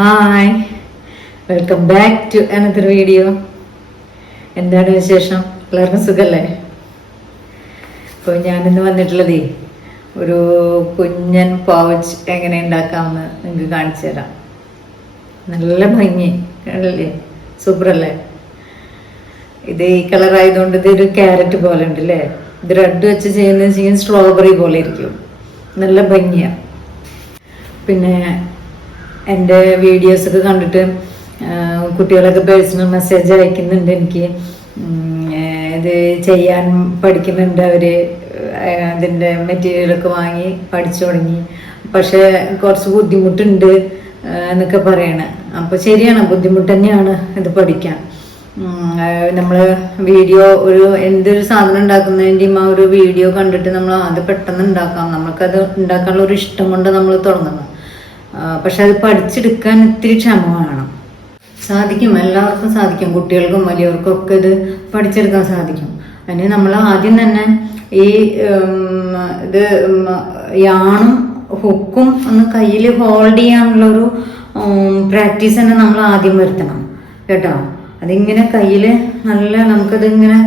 Hi, welcome back to another video. എന്താണ് വിശേഷം? എല്ലാവർക്കും സുഖല്ലേ? അപ്പോൾ ഞാനിന്ന് വന്നിട്ടുള്ളത് ഒരു കുഞ്ഞൻ പൗച്ച് എങ്ങനെ ഉണ്ടാക്കാമെന്ന് നിങ്ങൾക്ക് കാണിച്ചു തരാം. നല്ല ഭംഗി അല്ലേ, സൂപ്പറല്ലേ? ഇത് ഈ കളർ ആയതുകൊണ്ട് ഇതൊരു ക്യാരറ്റ് പോലെ ഉണ്ട് അല്ലേ. ഇത് റെഡ് വെച്ച് ചെയ്യുന്ന സ്ട്രോബെറി പോലെ ഇരിക്കും, നല്ല ഭംഗിയാണ്. പിന്നെ എൻ്റെ വീഡിയോസൊക്കെ കണ്ടിട്ട് കുട്ടികളൊക്കെ പേഴ്സണൽ മെസ്സേജ് അയക്കുന്നുണ്ട് എനിക്ക്. ഇത് ചെയ്യാൻ പഠിക്കുന്നുണ്ട് അവർ, അതിൻ്റെ മെറ്റീരിയലൊക്കെ വാങ്ങി പഠിച്ചു തുടങ്ങി. പക്ഷേ കുറച്ച് ബുദ്ധിമുട്ടുണ്ട് എന്നൊക്കെ പറയണേ. അപ്പോൾ ശരിയാണ്, ബുദ്ധിമുട്ട് തന്നെയാണ് ഇത് പഠിക്കാൻ. നമ്മൾ വീഡിയോ എന്തൊരു സാധനം ഉണ്ടാക്കുന്നതിൻ്റെയും ആ ഒരു വീഡിയോ കണ്ടിട്ട് നമ്മൾ അത് പെട്ടെന്ന് ഉണ്ടാക്കാം. നമുക്കത് ഉണ്ടാക്കാനുള്ള ഒരു ഇഷ്ടം കൊണ്ട് നമ്മൾ തുടങ്ങുന്നത്. പക്ഷെ അത് പഠിച്ചെടുക്കാൻ ഇത്തിരി ക്ഷമ വേണം. സാധിക്കും, എല്ലാവർക്കും സാധിക്കും, കുട്ടികൾക്കും വലിയവർക്കും ഒക്കെ ഇത് പഠിച്ചെടുക്കാൻ സാധിക്കും. അതിന് നമ്മൾ ആദ്യം തന്നെ ഈ ഇത് യാണും ഹുക്കും ഒന്ന് കയ്യിൽ ഹോൾഡ് ചെയ്യാനുള്ളൊരു പ്രാക്ടീസ് തന്നെ നമ്മൾ ആദ്യം വരുത്തണം കേട്ടോ. അതിങ്ങനെ കയ്യിൽ നല്ല നമുക്കതിങ്ങനെ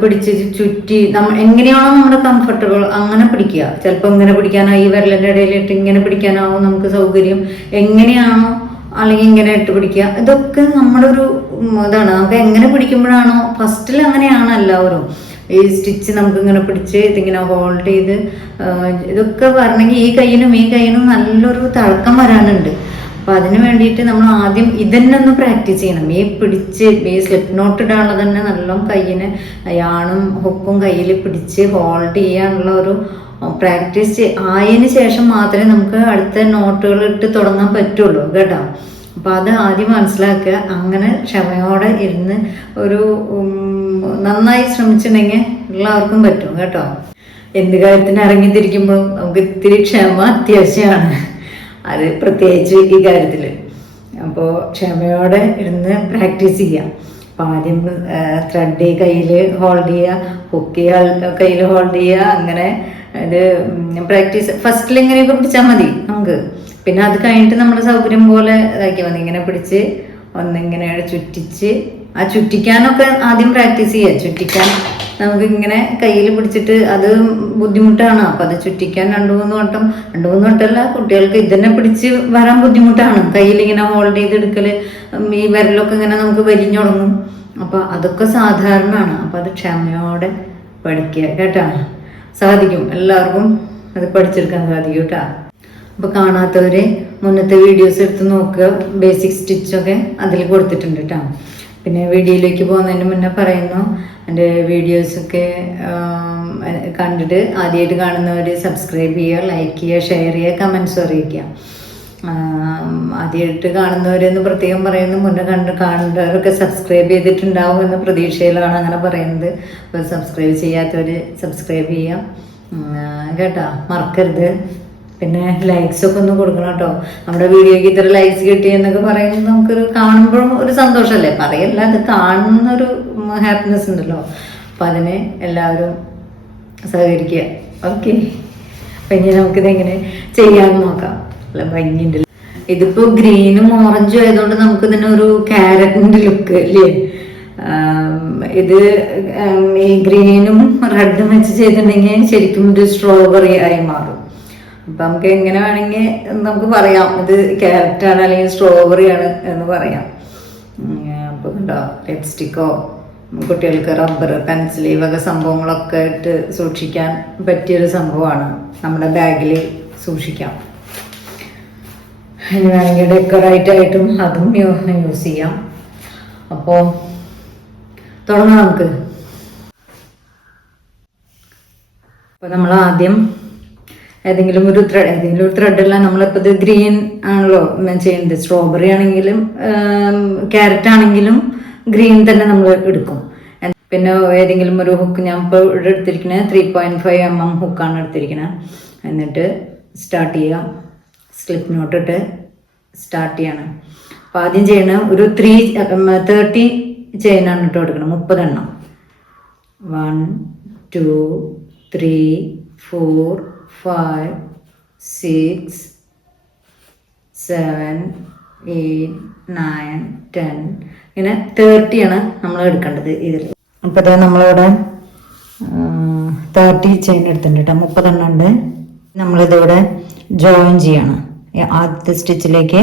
പിടിച്ച് ചുറ്റി എങ്ങനെയാണോ നമ്മുടെ കംഫർട്ടബിൾ അങ്ങനെ പിടിക്കുക. ചിലപ്പോൾ ഇങ്ങനെ പിടിക്കാനോ ഈ വിരലിൻ്റെ ഇടയിലിട്ട് ഇങ്ങനെ പിടിക്കാനാവും നമുക്ക് സൗകര്യം. എങ്ങനെയാണോ അല്ലെങ്കിൽ ഇങ്ങനെ ഇട്ട് പിടിക്കുക, ഇതൊക്കെ നമ്മുടെ ഒരു ഇതാണ്. നമുക്ക് എങ്ങനെ പിടിക്കുമ്പോഴാണോ, ഫസ്റ്റിൽ അങ്ങനെയാണ് എല്ലാവരും. ഈ സ്റ്റിച്ച് നമുക്ക് ഇങ്ങനെ പിടിച്ച് ഇതിങ്ങനെ ഹോൾഡ് ചെയ്ത് ഇതൊക്കെ വരണമെങ്കിൽ ഈ കയ്യിനും നല്ലൊരു തിളക്കം വരാനുണ്ട്. അപ്പം അതിന് വേണ്ടിയിട്ട് നമ്മൾ ആദ്യം ഇതന്നെ ഒന്ന് പ്രാക്ടീസ് ചെയ്യണം. ഈ പിടിച്ച് ഈ സ്ലിപ്പ് നോട്ട് ഇടാനുള്ള തന്നെ നല്ല കയ്യിന് യാണും ഹുക്കും കയ്യിൽ പിടിച്ച് ഹോൾഡ് ചെയ്യാനുള്ള ഒരു പ്രാക്ടീസ് ആയതിനു ശേഷം മാത്രമേ നമുക്ക് അടുത്ത നോട്ടുകൾ ഇട്ട് തുടങ്ങാൻ പറ്റുള്ളൂ കേട്ടോ. അപ്പം അത് ആദ്യം മനസ്സിലാക്കുക. അങ്ങനെ ക്ഷമയോടെ ഇരുന്ന് ഒരു നന്നായി ശ്രമിച്ചിട്ടുണ്ടെങ്കിൽ എല്ലാവർക്കും പറ്റും കേട്ടോ. എന്ത് കാര്യത്തിന് ഇറങ്ങിത്തിരിക്കുമ്പോഴും നമുക്ക് ഇത്തിരി ക്ഷമ അത്യാവശ്യമാണ്, അത് പ്രത്യേകിച്ച് ഈ കാര്യത്തിൽ. അപ്പോൾ ക്ഷമയോടെ ഇരുന്ന് പ്രാക്ടീസ് ചെയ്യാം. അപ്പോൾ ആദ്യം ത്രെഡ് കയ്യിൽ ഹോൾഡ് ചെയ്യുക, ഹുക്ക് കയ്യിൽ ഹോൾഡ് ചെയ്യുക. അങ്ങനെ ഇത് പ്രാക്ടീസ് ഫസ്റ്റിൽ ഇങ്ങനെയൊക്കെ പിടിച്ചാൽ മതി നമുക്ക്. പിന്നെ അത് കഴിഞ്ഞിട്ട് നമ്മുടെ സൗകര്യം പോലെ ഇതാക്കിയാൽ മതി. ഇങ്ങനെ പിടിച്ച് ഒന്നിങ്ങനെ ചുറ്റിച്ച്, ആ ചുറ്റിക്കാനൊക്കെ ആദ്യം പ്രാക്ടീസ് ചെയ്യുക. ചുറ്റിക്കാൻ നമുക്ക് ഇങ്ങനെ കയ്യിൽ പിടിച്ചിട്ട് അത് ബുദ്ധിമുട്ടാണ്. അപ്പം അത് ചുറ്റിക്കാൻ രണ്ട് മൂന്ന് വട്ടമല്ല, കുട്ടികൾക്ക് ഇതന്നെ പിടിച്ച് വരാൻ ബുദ്ധിമുട്ടാണ്. കയ്യിൽ ഇങ്ങനെ ഹോൾഡ് ചെയ്തെടുക്കൽ, ഈ വിരലൊക്കെ ഇങ്ങനെ നമുക്ക് വലിഞ്ഞു തുടങ്ങും. അപ്പം അതൊക്കെ സാധാരണമാണ്. അപ്പം അത് ക്ഷമയോടെ പഠിക്കുക കേട്ടോ. സാധിക്കും, എല്ലാവർക്കും അത് പഠിച്ചെടുക്കാൻ സാധിക്കും കേട്ടോ. അപ്പോൾ കാണാത്തവർ മുന്നത്തെ വീഡിയോസ് എടുത്ത് നോക്കുക. ബേസിക് സ്റ്റിച്ചൊക്കെ അതിൽ കൊടുത്തിട്ടുണ്ട് കേട്ടോ. പിന്നെ വീഡിയോയിലേക്ക് പോകുന്നതിന് മുന്നേ പറയുന്നു, എൻ്റെ വീഡിയോസൊക്കെ കണ്ടിട്ട് ആദ്യമായിട്ട് കാണുന്നവർ സബ്സ്ക്രൈബ് ചെയ്യുക, ലൈക്ക് ചെയ്യുക, ഷെയർ ചെയ്യുക, കമൻസ് അറിയിക്കുക. ആദ്യമായിട്ട് കാണുന്നവരെന്ന് പ്രത്യേകം പറയുന്നു. മുന്നേ കാണുന്നവരൊക്കെ സബ്സ്ക്രൈബ് ചെയ്തിട്ടുണ്ടാവും എന്ന പ്രതീക്ഷയിലാണ് അങ്ങനെ പറയുന്നത്. അപ്പോൾ സബ്സ്ക്രൈബ് ചെയ്യാത്തവർ സബ്സ്ക്രൈബ് ചെയ്യാം കേട്ടോ, മറക്കരുത്. പിന്നെ ലൈക്സൊക്കെ ഒന്ന് കൊടുക്കണം കേട്ടോ. നമ്മുടെ വീഡിയോയ്ക്ക് ഇത്ര ലൈക്സ് കിട്ടി എന്നൊക്കെ പറയുന്നത് നമുക്കൊരു കാണുമ്പോഴും ഒരു സന്തോഷമല്ലേ, പറയല്ല, അത് കാണുന്നൊരു ഹാപ്പിനെസ് ഉണ്ടല്ലോ. അപ്പം അതിന് എല്ലാവരും സഹകരിക്കുക. ഓക്കെ, അപ്പം ഇനി നമുക്കിതെങ്ങനെ ചെയ്യാമെന്ന് നോക്കാം. നല്ല ഭംഗിയുണ്ടല്ലോ. ഇതിപ്പോൾ ഗ്രീനും ഓറഞ്ചും ആയതുകൊണ്ട് നമുക്ക് ഇതിനൊരു ക്യാരറ്റിൻ്റെ ലുക്ക് അല്ലേ. ഇത് ഈ ഗ്രീനും റെഡും വെച്ച് ചെയ്തിട്ടുണ്ടെങ്കിൽ ശരിക്കും ഒരു സ്ട്രോബെറി ആയി മാറും. അപ്പം നമുക്ക് എങ്ങനെ വേണമെങ്കിൽ നമുക്ക് പറയാം, ഇത് ക്യാരറ്റാണ് അല്ലെങ്കിൽ സ്ട്രോബെറി ആണ് എന്ന് പറയാം. അപ്പോൾ കണ്ടോ, ലിപ്സ്റ്റിക്കോ കുട്ടികൾക്ക് റബ്ബർ, പെൻസിൽ, ഈ വക സംഭവങ്ങളൊക്കെ ഇട്ട് സൂക്ഷിക്കാൻ പറ്റിയൊരു സംഭവമാണ്. നമ്മുടെ ബാഗിൽ സൂക്ഷിക്കാം. ഇനി വേണമെങ്കിൽ ഡെക്കറേറ്റായിട്ടും അതും യൂസ് ചെയ്യാം. അപ്പോൾ തുടങ്ങാം നമുക്ക്. അപ്പോൾ നമ്മൾ ആദ്യം ഏതെങ്കിലും ഒരു ത്രെഡല്ല. നമ്മളിപ്പോൾ ഇത് ഗ്രീൻ ആണല്ലോ ചെയ്യുന്നത്. സ്ട്രോബെറി ആണെങ്കിലും ക്യാരറ്റ് ആണെങ്കിലും ഗ്രീൻ തന്നെ നമ്മൾ എടുക്കും. പിന്നെ ഏതെങ്കിലും ഒരു ഹുക്ക്, ഞാൻ ഇപ്പോൾ ഇവിടെ എടുത്തിരിക്കുന്നത് 3.5 mm ഹുക്കാണ് എടുത്തിരിക്കുന്നത്. എന്നിട്ട് സ്റ്റാർട്ട് ചെയ്യാം. സ്ലിപ്പ് നോട്ട് ഇട്ട് സ്റ്റാർട്ട് ചെയ്യണം. അപ്പോൾ ആദ്യം ചെയ്യണ ഒരു 30 ചെയിനാണ് ഇട്ട് കൊടുക്കണം, 30 എണ്ണം. 1 2 3 4 5 6 7 8, 9, 10 ഇങ്ങനെ 30 ആണ് നമ്മൾ എടുക്കേണ്ടത് ഇതിൽ. അപ്പോൾ ഇത് നമ്മളിവിടെ 30 ചെയിൻ എടുത്തിട്ടുണ്ട് കേട്ടോ. 30 എണ്ണം ഉണ്ട്. നമ്മളിതിവിടെ ജോയിൻ ചെയ്യണം. ആദ്യത്തെ സ്റ്റിച്ചിലേക്ക്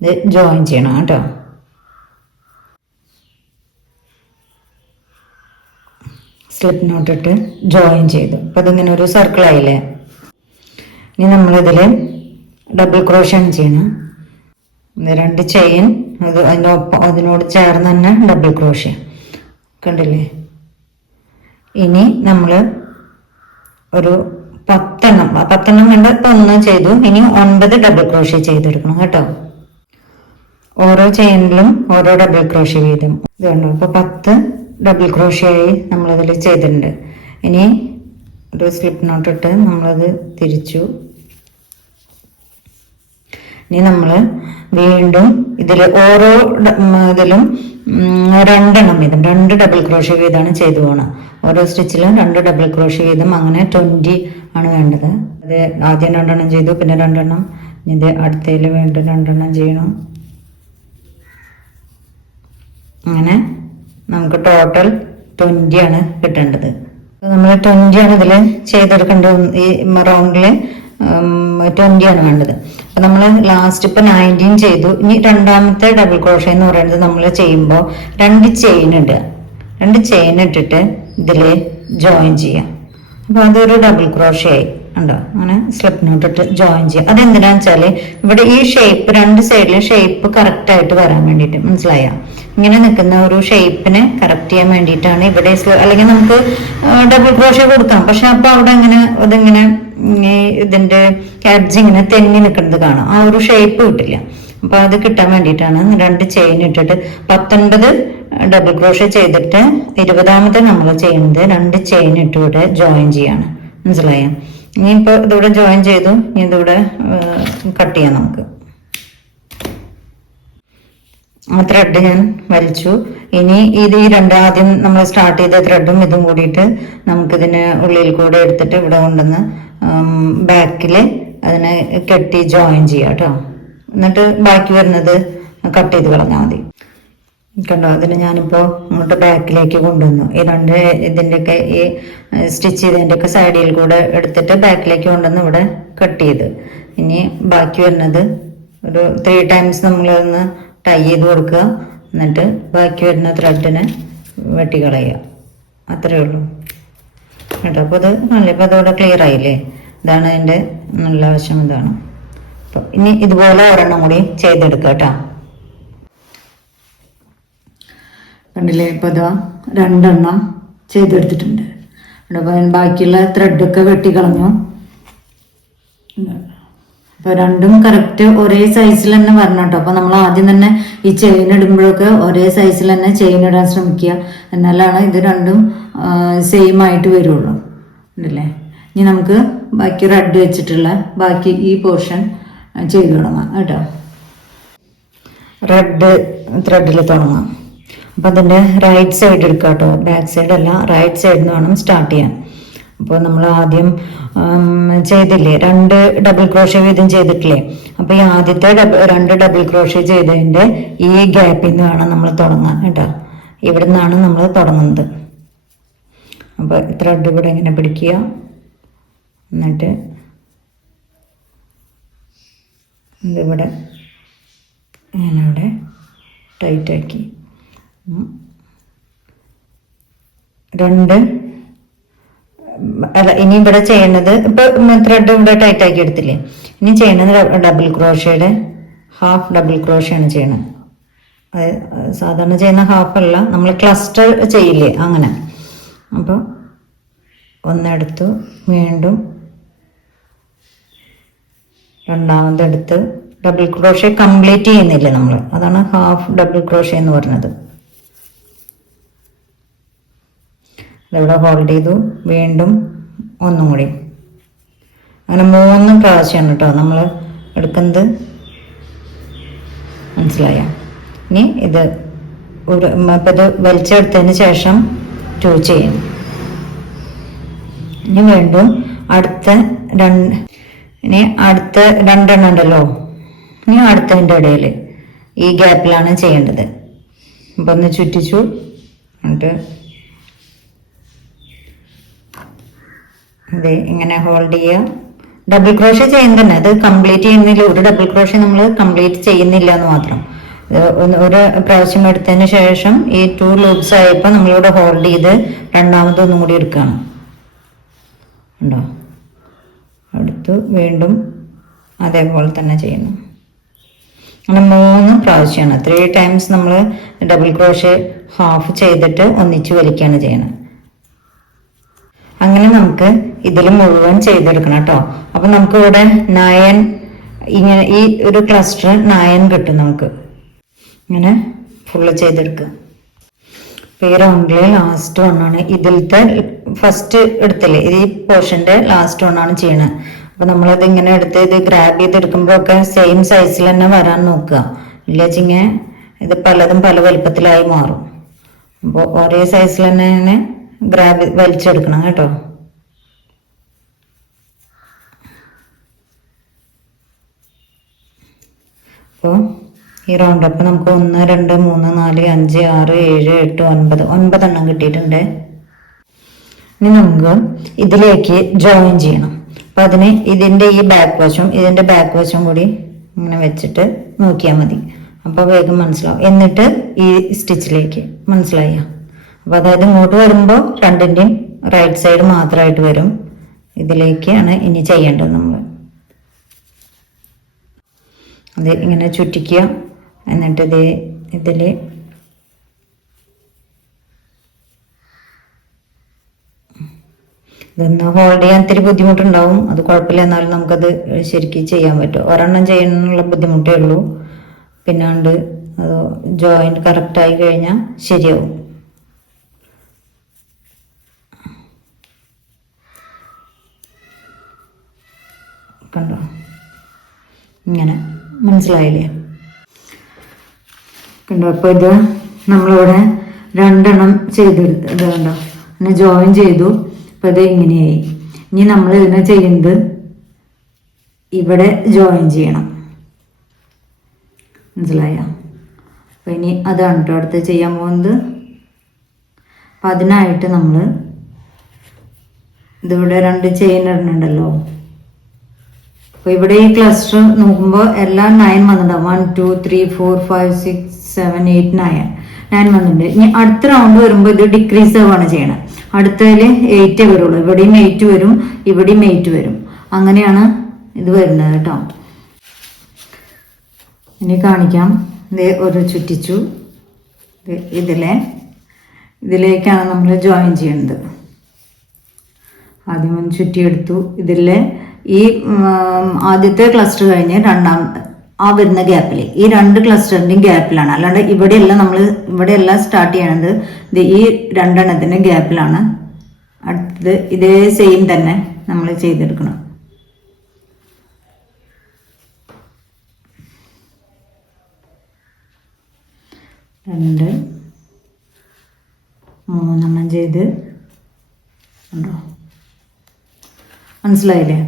ഇത് ജോയിൻ ചെയ്യണം കേട്ടോ. സ്ലിപ്പ് നോട്ട് ഇട്ട് ജോയിൻ ചെയ്തു. അപ്പം അതിങ്ങനെ ഒരു സർക്കിൾ ആയില്ലേ. ഇനി നമ്മളിതിൽ ഡബിൾ ക്രോഷ്യാണ് ചെയ്യണം. 2 ചെയിൻ, അതിനോട് ചേർന്ന് തന്നെ ഡബിൾ ക്രോഷ്യ കണ്ടില്ലേ. ഇനി നമ്മൾ ഒരു 10 എണ്ണം കണ്ട് 1 ചെയ്തു. ഇനി 9 ഡബിൾ ക്രോഷ്യ ചെയ്തെടുക്കണം കേട്ടോ. ഓരോ ചെയിനിലും ഓരോ ഡബിൾ ക്രോഷ്യ വീതം. ഇത് കണ്ടോ. അപ്പൊ 10 ഡബിൾ ക്രോഷ്യായി നമ്മളതിൽ ചെയ്തിട്ടുണ്ട്. ഇനി ഒരു സ്ലിപ്പ് നോട്ട് ഇട്ട് നമ്മളത് തിരിച്ചു. ഇനി നമ്മൾ വീണ്ടും ഇതിൽ ഓരോ ഇതിലും 2 എണ്ണം വീതം 2 ഡബിൾ ക്രോഷ്യ വീതമാണ് ചെയ്തു പോകണം. ഓരോ സ്റ്റിച്ചിലും 2 ഡബിൾ ക്രോഷ്യ വീതം. അങ്ങനെ 20 ആണ് വേണ്ടത്. അത് ആദ്യം 2 എണ്ണം ചെയ്തു, പിന്നെ 2 എണ്ണം. ഇത് അടുത്തതിൽ വീണ്ടും 2 എണ്ണം ചെയ്യണം. അങ്ങനെ നമുക്ക് ടോട്ടൽ 20 ആണ് കിട്ടേണ്ടത്. നമ്മൾ 20 ആണ് ഇതിൽ ചെയ്തെടുക്കേണ്ടത്. ഈ റൗണ്ടിൽ 20 ആണ് വേണ്ടത്. അപ്പൊ നമ്മൾ ലാസ്റ്റ് ഇപ്പൊ 19 ചെയ്തു. ഇനി രണ്ടാമത്തെ ഡബിൾ ക്രോഷ്യ എന്ന് പറയുന്നത് നമ്മൾ ചെയ്യുമ്പോൾ 2 ചെയിൻ ഇടുക. 2 ചെയിൻ ഇട്ടിട്ട് ഇതില് ജോയിൻ ചെയ്യാം. അപ്പൊ അതൊരു ഡബിൾ ക്രോഷ്യ ആയി ഉണ്ടോ. അങ്ങനെ സ്ലിപ്പ് നോട്ട് ഇട്ട് ജോയിൻ ചെയ്യാം. അതെന്തിനാന്ന് വെച്ചാല് ഇവിടെ ഈ ഷേപ്പ് 2 സൈഡിലും ഷേപ്പ് കറക്റ്റ് ആയിട്ട് വരാൻ വേണ്ടിയിട്ട്. മനസ്സിലായ? ഇങ്ങനെ നിൽക്കുന്ന ഒരു ഷേപ്പിനെ കറക്റ്റ് ചെയ്യാൻ വേണ്ടിയിട്ടാണ് ഇവിടെ. അല്ലെങ്കിൽ നമുക്ക് ഡബിൾ ക്രോഷ്യ കൊടുക്കാം, പക്ഷെ അപ്പൊ അവിടെ ഇങ്ങനെ അതിങ്ങനെ ഇതിന്റെ എഡ്ജ് ഇങ്ങനെ തെന്നി നിൽക്കുന്നത് കാണാം. ആ ഒരു ഷേപ്പ് കിട്ടില്ല. അപ്പൊ അത് കിട്ടാൻ വേണ്ടിയിട്ടാണ് 2 ചെയിൻ ഇട്ടിട്ട് 19 ഡബിൾ ക്രോഷ്യ ചെയ്തിട്ട് 20ാമത്തെ നമ്മൾ ചെയ്യുന്നത് 2 ചെയിൻ ഇട്ട് ഇവിടെ ജോയിൻ ചെയ്യാണ്. മനസ്സിലായ? ഇനിയിപ്പോ ഇതിവിടെ ജോയിൻ ചെയ്തു. ഇനി ഇതിവിടെ കട്ട് ചെയ്യാം നമുക്ക്. ആ ത്രെഡ് ഞാൻ വലിച്ചു. ഇനി ഇത് ഈ ആദ്യം നമ്മൾ സ്റ്റാർട്ട് ചെയ്ത ത്രെഡും ഇതും കൂടിയിട്ട് നമുക്കിതിന് ഉള്ളിൽ കൂടെ എടുത്തിട്ട് ഇവിടെ കൊണ്ടുവന്ന് ബാക്കിൽ അതിനെ കെട്ടി ജോയിൻ ചെയ്യാം കേട്ടോ. എന്നിട്ട് ബാക്കി വരുന്നത് കട്ട് ചെയ്ത് കളഞ്ഞാൽ മതി. കണ്ടോ. അതിന് ഞാനിപ്പോ അങ്ങോട്ട് ബാക്കിലേക്ക് കൊണ്ടുവന്നു. ഈ 2 ഇതിൻ്റെയൊക്കെ ഈ സ്റ്റിച്ച് ചെയ്തതിൻ്റെയൊക്കെ സൈഡിൽ കൂടെ എടുത്തിട്ട് ബാക്കിലേക്ക് കൊണ്ടുവന്ന് ഇവിടെ കട്ട് ചെയ്ത്. ഇനി ബാക്കി വരുന്നത് ഒരു 3 ടൈംസ് നമ്മളൊന്ന് ടൈ ചെയ്ത് കൊടുക്കുക. എന്നിട്ട് ബാക്കി വരുന്ന ത്രെഡിനെ വെട്ടിക്കളയുക. അത്രയേ ഉള്ളൂ കേട്ടോ. അപ്പോൾ അത് നല്ല ഇപ്പം അതോടെ ക്ലിയർ ആയില്ലേ. ഇതാണ് അതിൻ്റെ നല്ല വശം. ഇതാണ്. അപ്പോൾ ഇനി ഇതുപോലെ ഒരെണ്ണം കൂടി ചെയ്തെടുക്കുക കേട്ടോ. കണ്ടില്ലേ. ഇപ്പം അതാ 2 എണ്ണം ചെയ്തെടുത്തിട്ടുണ്ട്. അപ്പോൾ ബാക്കിയുള്ള ത്രെഡൊക്കെ വെട്ടിക്കളഞ്ഞു. അപ്പോൾ 2ഉം കറക്റ്റ് ഒരേ സൈസിൽ തന്നെ വരണം കേട്ടോ. അപ്പോൾ നമ്മൾ ആദ്യം തന്നെ ഈ ചെയിൻ ഇടുമ്പോഴൊക്കെ ഒരേ സൈസിൽ തന്നെ ചെയിൻ ഇടാൻ ശ്രമിക്കുക. എന്നാലാണ് ഇത് 2ഉം സെയിം ആയിട്ട് വരുള്ളൂ. ഉണ്ടല്ലേ. ഇനി നമുക്ക് ബാക്കി റെഡ് വെച്ചിട്ടുള്ള ബാക്കി ഈ പോർഷൻ ചെയ്ത് തുടങ്ങാം കേട്ടോ. റെഡ് ത്രെഡിൽ തുടങ്ങാം. അപ്പം അതിൻ്റെ റൈറ്റ് സൈഡ് എടുക്കുക കേട്ടോ. ബാക്ക് സൈഡ് അല്ല, റൈറ്റ് സൈഡിൽ നിന്ന് വേണം സ്റ്റാർട്ട് ചെയ്യാൻ. അപ്പോൾ നമ്മൾ ആദ്യം ചെയ്തില്ലേ 2 ഡബിൾ ക്രോഷ്യ വീതം ചെയ്തിട്ടില്ലേ. അപ്പോൾ ഈ ആദ്യത്തെ 2 ഡബിൾ ക്രോഷ്യ ചെയ്തതിൻ്റെ ഈ ഗ്യാപ്പിൽ നിന്ന് വേണം നമ്മൾ തുടങ്ങാൻ കേട്ടോ. ഇവിടെ നിന്നാണ് നമ്മൾ തുടങ്ങുന്നത്. അപ്പോൾ ത്രെഡ് ഇവിടെ ഇങ്ങനെ പിടിക്കുക. എന്നിട്ട് ഇതിവിടെ ഞാനവിടെ ടൈറ്റാക്കി 2 അല്ല. ഇനി ഇവിടെ ചെയ്യണത് ഇപ്പൊ ത്രെഡ് ഇവിടെ ടൈറ്റ് ആക്കി എടുത്തില്ലേ. ഇനി ചെയ്യണത് ഡബിൾ ക്രോഷ്യയുടെ ഹാഫ് ഡബിൾ ക്രോഷ്യാണ് ചെയ്യണത്. അത് സാധാരണ ചെയ്യുന്ന ഹാഫ് അല്ല, നമ്മൾ ക്ലസ്റ്റർ ചെയ്യില്ലേ അങ്ങനെ. അപ്പോൾ ഒന്നെടുത്തു, വീണ്ടും രണ്ടാമതെടുത്ത് ഡബിൾ ക്രോഷ്യ കംപ്ലീറ്റ് ചെയ്യുന്നില്ല നമ്മൾ. അതാണ് ഹാഫ് ഡബിൾ ക്രോഷ്യ എന്ന് പറഞ്ഞത്. ഇതിവിടെ ഹോൾഡ് ചെയ്തു, വീണ്ടും ഒന്നും കൂടി. അങ്ങനെ 3 പ്രാവശ്യമാണ് കേട്ടോ നമ്മൾ എടുക്കുന്നത്. മനസ്സിലായ? ഇനി ഇത് ഇത് വലിച്ചെടുത്തതിന് ശേഷം 2 ചെയ്യും. ഇനി വീണ്ടും അടുത്ത 2 എണ്ണം ഉണ്ടല്ലോ. ഇനി അടുത്തതിൻ്റെ ഇടയിൽ ഈ ഗ്യാപ്പിലാണ് ചെയ്യേണ്ടത്. അപ്പം ഒന്ന് ചുറ്റിച്ചു, എന്നിട്ട് അതെ ഇങ്ങനെ ഹോൾഡ് ചെയ്യുക. ഡബിൾ ക്രോഷ്യ ചെയ്യുന്നത് അത് കംപ്ലീറ്റ് ചെയ്യുന്നില്ല, ഒരു ഡബിൾ ക്രോഷ്യ നമ്മൾ കംപ്ലീറ്റ് ചെയ്യുന്നില്ല എന്ന് മാത്രം. ഒരു പ്രാവശ്യം എടുത്തതിന് ശേഷം ഈ 2 ലൂപ്സ് ആയപ്പോൾ നമ്മളിവിടെ ഹോൾഡ് ചെയ്ത് രണ്ടാമതൊന്നും കൂടി എടുക്കുകയാണ്. ഉണ്ടോ? അടുത്ത് വീണ്ടും അതേപോലെ തന്നെ ചെയ്യുന്നു. അങ്ങനെ 3 പ്രാവശ്യമാണ്. 3 ടൈംസ് നമ്മൾ ഡബിൾ ക്രോഷ്യ ഹാഫ് ചെയ്തിട്ട് ഒന്നിച്ച് വലിക്കുകയാണ് ചെയ്യണത്. അങ്ങനെ നമുക്ക് ഇതിൽ മുഴുവൻ ചെയ്തെടുക്കണം കേട്ടോ. അപ്പൊ നമുക്ക് ഇവിടെ 9 ഇങ്ങനെ ഈ ഒരു ക്ലസ്റ്റർ 9 കിട്ടും നമുക്ക്. ഇങ്ങനെ ഫുള്ള് ചെയ്തെടുക്കുക. ഈ റൗണ്ടിലെ ലാസ്റ്റ് വണ്ണാണ് ഇതിലത്തെ ഫസ്റ്റ് എടുത്തില്ലേ, ഈ പോർഷന്റെ ലാസ്റ്റ് വണ്ണാണ് ചെയ്യണത്. അപ്പൊ നമ്മളത് ഇങ്ങനെ എടുത്ത് ഇത് ഗ്രാബ് ചെയ്തെടുക്കുമ്പോ ഒക്കെ സെയിം സൈസിൽ തന്നെ വരാൻ നോക്കുക. ഇല്ലച്ചിങ്ങ ഇത് പലതും പല വലുപ്പത്തിലായി മാറും. അപ്പോൾ ഒരേ സൈസിൽ തന്നെ ഗ്രാബ് വലിച്ചെടുക്കണം കേട്ടോ. അപ്പോൾ ഈ റൗണ്ട് അപ്പ് നമുക്ക് 1 2 3 4 5 6 7 8 9 എണ്ണം കിട്ടിയിട്ടുണ്ട്. ഇനി നമുക്ക് ഇതിലേക്ക് ജോയിൻ ചെയ്യണം. അപ്പൊ അതിന് ഇതിന്റെ ഈ ബാക്ക് വശം ഇതിന്റെ ബാക്ക് വശം കൂടി ഇങ്ങനെ വെച്ചിട്ട് നോക്കിയാൽ മതി. അപ്പൊ വേഗം മനസ്സിലാവും. എന്നിട്ട് ഈ സ്റ്റിച്ചിലേക്ക് മനസ്സിലായ. അപ്പൊ അതായത് ഇങ്ങോട്ട് വരുമ്പോൾ രണ്ടിന്റെയും റൈറ്റ് സൈഡ് മാത്രമായിട്ട് വരും. ഇതിലേക്കാണ് ഇനി ചെയ്യേണ്ടത് നമ്മൾ. അത് ഇങ്ങനെ ചുറ്റിക്കുക. എന്നിട്ട് ഇതില് ഇതൊന്ന് ഹോൾഡ് ചെയ്യാൻ ഇത്തിരി ബുദ്ധിമുട്ടുണ്ടാവും. അത് കുഴപ്പമില്ല, എന്നാലും നമുക്കത് ശരിക്കും ചെയ്യാൻ പറ്റും. ഒരെണ്ണം ചെയ്യാനുള്ള ബുദ്ധിമുട്ടേ ഉള്ളൂ. പിന്നാണ്ട് അത് ജോയിന്റ് കറക്റ്റായി കഴിഞ്ഞാൽ ശരിയാവും. കണ്ടോ? ഇങ്ങനെ മനസ്സിലായില്ലേ? കണ്ടോ? അപ്പോൾ ഇത് നമ്മളിവിടെ 2 എണ്ണം ചെയ്തെടുത്ത് ഇത് കണ്ടോ, പിന്നെ ജോയിൻ ചെയ്തു. അപ്പോൾ ഇത് ഇങ്ങനെയായി. ഇനി നമ്മൾ ഇതിനെ ചെയ്യുന്നത് ഇവിടെ ജോയിൻ ചെയ്യണം. മനസ്സിലായ? അപ്പോൾ ഇനി അതാണ് കേട്ടോ അടുത്ത് ചെയ്യാൻ പോകുന്നത്. അപ്പം അതിനായിട്ട് നമ്മൾ ഇതിവിടെ 2 ചെയിൻ ഇടുന്നുണ്ടല്ലോ. അപ്പോൾ ഇവിടെ ഈ ക്ലസ്റ്റർ നോക്കുമ്പോൾ എല്ലാം 9 വന്നിട്ടുണ്ടാവും. 1 2 3 4 5 6 7 8 9 വന്നിട്ടുണ്ട്. ഇനി അടുത്ത റൗണ്ട് വരുമ്പോൾ ഇത് ഡിക്രീസ് ആവുകയാണ് ചെയ്യണം. അടുത്തതിൽ 8 വരുള്ളൂ. ഇവിടെയും 8 വരും, ഇവിടെയും 8 വരും. അങ്ങനെയാണ് ഇത് വരുന്നത് കേട്ടോ. ഇനി കാണിക്കാം. ഇത് ഒരു ചുറ്റിച്ചു. ഇതിലേക്കാണ് നമ്മൾ ജോയിൻ ചെയ്യുന്നത്. ആദ്യം ഒന്ന് ചുറ്റിയെടുത്തു. ഇതിലെ ഈ ആദ്യത്തെ ക്ലസ്റ്റർ കഴിഞ്ഞ് രണ്ടാമത്തെ ആ വരുന്ന ഗ്യാപ്പിൽ ഈ 2 ക്ലസ്റ്ററിന്റെയും ഗ്യാപ്പിലാണ്. അല്ലാണ്ട് ഇവിടെയല്ല സ്റ്റാർട്ട് ചെയ്യണത്. ഈ 2 എണ്ണത്തിന്റെ ഗ്യാപ്പിലാണ്. അടുത്തത് ഇതേ സെയിം തന്നെ നമ്മൾ ചെയ്തെടുക്കണം. രണ്ട് 3 എണ്ണം ചെയ്ത് ഉണ്ടോ? മനസ്സിലായില്ലേ?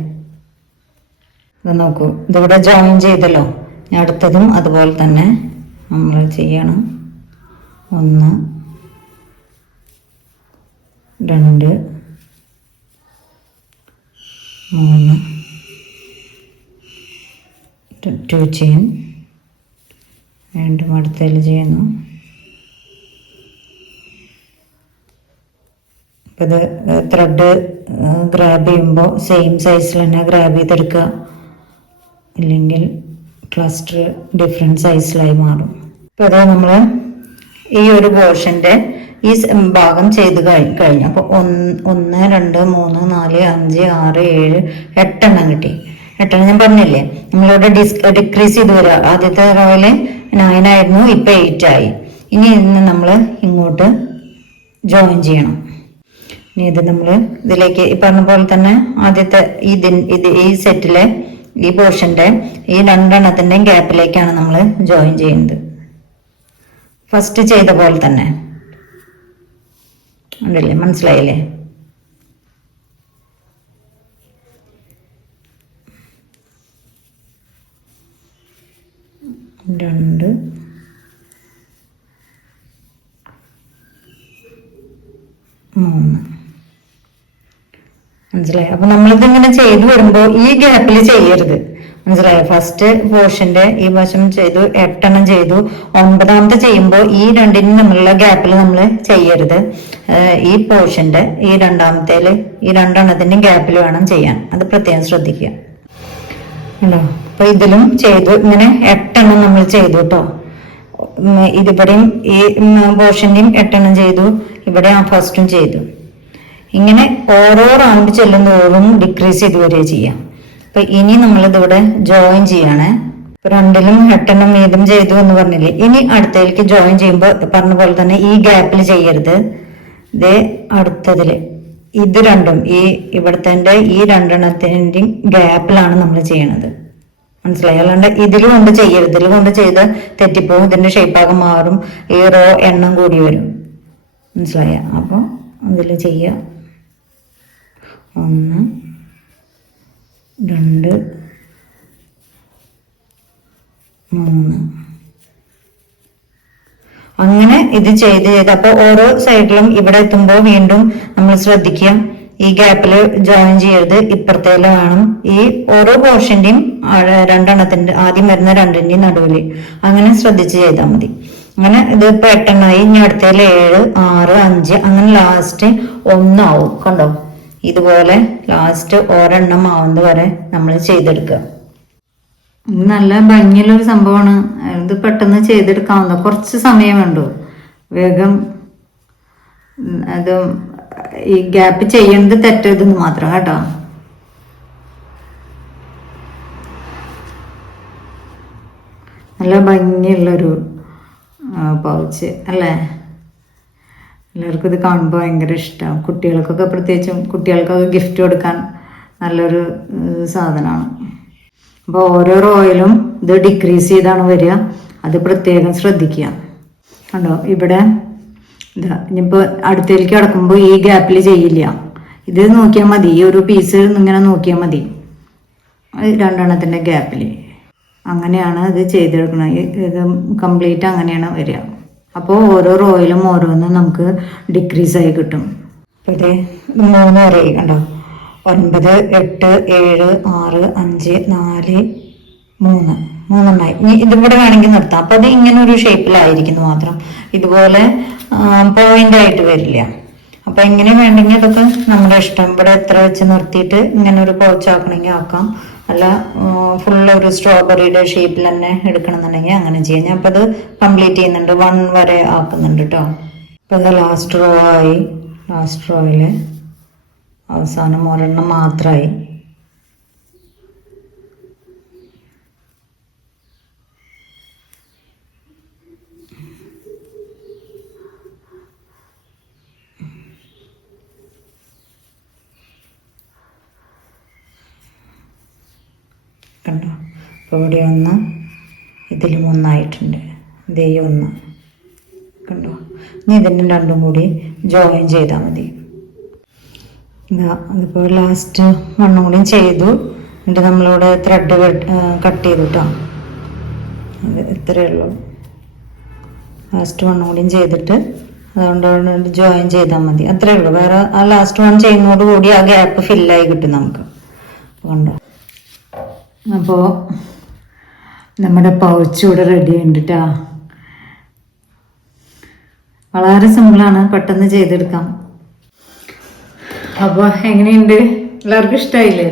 ഇത് നോക്കൂ, ഇതിവിടെ ജോയിൻ ചെയ്തല്ലോ. അടുത്തതും അതുപോലെ തന്നെ നമ്മൾ ചെയ്യണം. 1 2 3 2 ചെയിൻ വീണ്ടും അടുത്തതിൽ ചെയ്യുന്നു. അപ്പം ഇത് ത്രെഡ് ഗ്രാബ് ചെയ്യുമ്പോൾ സെയിം സൈസിൽ തന്നെ ഗ്രാബ് ചെയ്തെടുക്കുക. ഇല്ലെങ്കിൽ ക്ലസ്റ്റർ ഡിഫറെൻറ്റ് സൈസിലായി മാറും. അപ്പോൾ അത് നമ്മൾ ഈ ഒരു പോർഷൻ്റെ ഈ ഭാഗം ചെയ്ത് കഴിഞ്ഞു. അപ്പോൾ 1 2 3 4 5 6 7 8 എണ്ണം കിട്ടി. 8 എണ്ണം ഞാൻ പറഞ്ഞില്ലേ, നമ്മളിവിടെ ഡിക്രീസ് ചെയ്ത് വരിക. ആദ്യത്തെ റോയിൽ 9 ആയിരുന്നു, ഇപ്പം 8 ആയി. ഇനി ഇന്ന് നമ്മൾ ഇങ്ങോട്ട് ജോയിൻ ചെയ്യണം. ഇനി ഇത് നമ്മൾ ഇതിലേക്ക് ഈ പറഞ്ഞ പോലെ തന്നെ ആദ്യത്തെ ഈ സെറ്റിലെ ഈ പോർഷന്റെ ഈ 2 എണ്ണത്തിന്റെയും ഗ്യാപ്പിലേക്കാണ് നമ്മൾ ജോയിൻ ചെയ്യുന്നത്. ഫസ്റ്റ് ചെയ്ത പോലെ തന്നെ ഉണ്ടല്ലേ? മനസ്സിലായില്ലേ? രണ്ട് മനസ്സിലായി. അപ്പൊ നമ്മളിതിങ്ങനെ ചെയ്തു വരുമ്പോ ഈ ഗ്യാപ്പിൽ ചെയ്യരുത്, മനസ്സിലായോ? ഫസ്റ്റ് പോർഷന്റെ ഈ വശം ചെയ്തു, 8 ചെയ്തു. 9ാമത്തെ ചെയ്യുമ്പോൾ ഈ രണ്ടിനും തമ്മിലുള്ള ഗ്യാപ്പിൽ നമ്മൾ ചെയ്യരുത്. ഈ പോർഷന്റെ ഈ രണ്ടാമത്തേല് ഈ 2 ഗ്യാപ്പിൽ വേണം ചെയ്യാൻ. അത് പ്രത്യേകം ശ്രദ്ധിക്കുക. ഉണ്ടോ? അപ്പൊ ഇതിലും ചെയ്തു, ഇങ്ങനെ 8 നമ്മൾ ചെയ്തു കേട്ടോ. ഇതിവിടെയും ഈ പോർഷന്റെയും 8 ചെയ്തു, ഇവിടെ ആ ഫസ്റ്റും ചെയ്തു. ഇങ്ങനെ ഓരോ റൗണ്ട് ചെല്ലുന്നതോറും ഡിക്രീസ് ചെയ്ത് വരിക ചെയ്യാം. അപ്പൊ ഇനി നമ്മളിതിവിടെ ജോയിൻ ചെയ്യണേ. രണ്ടിലും 8 വീതം ചെയ്തു എന്ന് പറഞ്ഞില്ലേ. ഇനി അടുത്തതിലേക്ക് ജോയിൻ ചെയ്യുമ്പോൾ പറഞ്ഞ പോലെ തന്നെ ഈ ഗ്യാപ്പിൽ ചെയ്യരുത്. ഇതേ അടുത്തതില് ഇത് രണ്ടും ഈ ഇവിടുത്തെ ഈ 2 ഗ്യാപ്പിലാണ് നമ്മൾ ചെയ്യണത്, മനസ്സിലായി? അല്ലാണ്ട് ഇതിൽ കൊണ്ട് ചെയ്യരുത്. ഇതിൽ കൊണ്ട് ചെയ്ത് തെറ്റിപ്പോവും, ഇതിന്റെ ഷേപ്പാകം മാറും, ഈ റോ എണ്ണം കൂടി വരും, മനസ്സിലായ? അപ്പൊ അതിൽ ചെയ്യുക. 1 2 3 അങ്ങനെ ഇത് ചെയ്ത് അപ്പൊ ഓരോ സൈഡിലും ഇവിടെ എത്തുമ്പോൾ വീണ്ടും നമ്മൾ ശ്രദ്ധിക്കുക, ഈ ഗ്യാപ്പിൽ ജോയിൻ ചെയ്യരുത്, ഇപ്പുറത്തേലും വേണം. ഈ ഓരോ പോർഷന്റെയും 2 ആദ്യം വരുന്ന 2 നടുവില് അങ്ങനെ ശ്രദ്ധിച്ച് ചെയ്താൽ മതി. അങ്ങനെ ഇത് ഇപ്പൊ 8 ഇനി അടുത്തേല് 7 6 5 അങ്ങനെ ലാസ്റ്റ് 1 ആവും. കണ്ടോ? ഇതുപോലെ ലാസ്റ്റ് ഒരെണ്ണം ആവുന്നത് വരെ നമ്മൾ ചെയ്തെടുക്കുക. നല്ല ഭംഗിയുള്ളൊരു സംഭവമാണ് ഇത്. പെട്ടെന്ന് ചെയ്തെടുക്കാവുന്ന, കുറച്ച് സമയം വേണ്ടു. വേഗം അത് ഈ ഗ്യാപ്പ് ചെയ്യേണ്ടത് തെറ്റരുതെന്ന് മാത്രം കേട്ടോ. നല്ല ഭംഗിയുള്ളൊരു പൗച്ച് അല്ലേ? എല്ലാവർക്കും ഇത് കാണുമ്പോൾ ഭയങ്കര ഇഷ്ടമാവും. കുട്ടികൾക്കൊക്കെ, പ്രത്യേകിച്ചും കുട്ടികൾക്കൊക്കെ ഗിഫ്റ്റ് കൊടുക്കാൻ നല്ലൊരു സാധനമാണ്. അപ്പോൾ ഓരോ റോയിലും ഇത് ഡിക്രീസ് ചെയ്താണ് വരിക, അത് പ്രത്യേകം ശ്രദ്ധിക്കുക. കണ്ടോ? ഇവിടെ ഇതാ ഇനിയിപ്പോൾ അടുത്തേക്ക് കിടക്കുമ്പോൾ ഈ ഗ്യാപ്പിൽ ചെയ്യില്ല, ഇത് നോക്കിയാൽ മതി. ഈ ഒരു പീസ് ഇങ്ങനെ നോക്കിയാൽ മതി, 2 ഗ്യാപ്പിൽ. അങ്ങനെയാണ് ഇത് ചെയ്തെടുക്കുന്നത്. ഇത് കംപ്ലീറ്റ് അങ്ങനെയാണ് വരിക. അപ്പോൾ ഓരോ റോയിലും ഓരോന്നും നമുക്ക് ഡിക്രീസ് ആയി കിട്ടും. അപ്പോൾ ഇത് 3 വരെ കണ്ടോ? 9 8 7 6 5 4 3 3 ഇനി ഇതിവിടെ വേണമെങ്കിൽ നിർത്താം. അപ്പൊ അത് ഇങ്ങനെ ഒരു ഷേപ്പിലായിരിക്കുന്നു മാത്രം, ഇതുപോലെ പോയിന്റ് ആയിട്ട് വരില്ല. അപ്പൊ എങ്ങനെ വേണ്ടെങ്കിൽ അതൊക്കെ നമ്മുടെ ഇഷ്ടം. ഇവിടെ എത്ര വെച്ച് നിർത്തിയിട്ട് ഇങ്ങനെ ഒരു പൗച്ചാക്കണമെങ്കിൽ ആക്കാം, അല്ല ഫുൾ ഒരു സ്ട്രോബെറിയുടെ ഷേപ്പിൽ തന്നെ എടുക്കണമെന്നുണ്ടെങ്കിൽ അങ്ങനെ ചെയ്യാം. ഞാൻ അപ്പൊ അത് കംപ്ലീറ്റ് ചെയ്യുന്നുണ്ട്, 1 വരെ ആക്കുന്നുണ്ട് കേട്ടോ. അപ്പൊ ഇത് ലാസ്റ്റ് റോ ആയി. ലാസ്റ്റ് റോയില് അവസാനം ഒരെണ്ണം മാത്രമായി. കണ്ടോ? അപ്പോൾ ഇവിടെ 1, ഇതിലും 1 ആയിട്ടുണ്ട്. ഇതേ 1 കണ്ടോ? ഇനി ഇതിൻ്റെ 2 കൂടി ജോയിൻ ചെയ്താൽ മതി. അതിപ്പോൾ ലാസ്റ്റ് 1 കൂടി ചെയ്തു. എന്നിട്ട് നമ്മളിവിടെ ത്രെഡ് കട്ട് ചെയ്തു കേട്ടോ. അത് ഇത്രയേ ഉള്ളൂ. ലാസ്റ്റ് 1 കൂടിയും ചെയ്തിട്ട് അതുകൊണ്ട് ജോയിൻ ചെയ്താൽ മതി, അത്രയേ ഉള്ളൂ. വേറെ ആ ലാസ്റ്റ് 1 ചെയ്യുന്നതോട് കൂടി ആ ഗ്യാപ്പ് ഫില്ലായി കിട്ടും നമുക്ക്. കണ്ടോ? അപ്പോൾ നമ്മുടെ പൗച്ച് ഇവിടെ റെഡി ഉണ്ട് കേട്ടോ. വളരെ സിമ്പിളാണ്, പെട്ടെന്ന് ചെയ്തെടുക്കാം. അപ്പോൾ എങ്ങനെയുണ്ട്? എല്ലാവർക്കും ഇഷ്ടമായില്ലേ?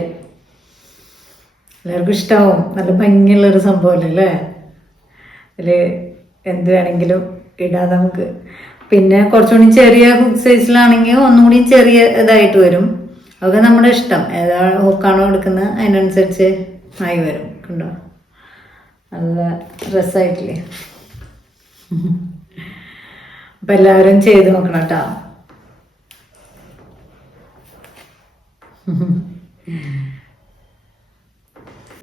എല്ലാവർക്കും ഇഷ്ടമാവും. നല്ല ഭംഗിയുള്ളൊരു സംഭവമല്ലേ അല്ലേ? അതിൽ എന്ത് വേണമെങ്കിലും ഇടാം നമുക്ക്. പിന്നെ കുറച്ചുകൂടി ചെറിയ ഹുക്ക് സൈസിലാണെങ്കിൽ ഒന്നുകൂടി ചെറിയ ഇതായിട്ട് വരും. അതൊക്കെ നമ്മുടെ ഇഷ്ടം, ഏതാ ഹുക്കാണോ എടുക്കുന്നത് അതിനനുസരിച്ച് ആയി വരും. കണ്ടോ? നല്ല രസമായിട്ടില്ലേ? അപ്പം എല്ലാവരും ചെയ്ത് നോക്കണം കേട്ടോ.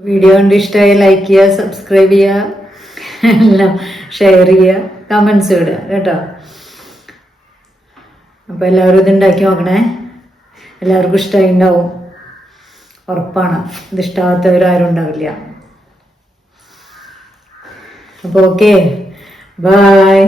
വീഡിയോ കണ്ട് ഇഷ്ടമായി ലൈക്ക് ചെയ്യുക, സബ്സ്ക്രൈബ് ചെയ്യുക, എല്ലാം ഷെയർ ചെയ്യുക, കമൻസ് ഇടുക കേട്ടോ. അപ്പോൾ എല്ലാവരും ഇത് ഉണ്ടാക്കി നോക്കണേ. എല്ലാവർക്കും ഇഷ്ടമായി ഉണ്ടാവും, ഉറപ്പാണ്. ഇത് ഇഷ്ടമാകാത്തവരാരും ഉണ്ടാവില്ല. അപ്പോൾ ഓക്കെ, ബൈ.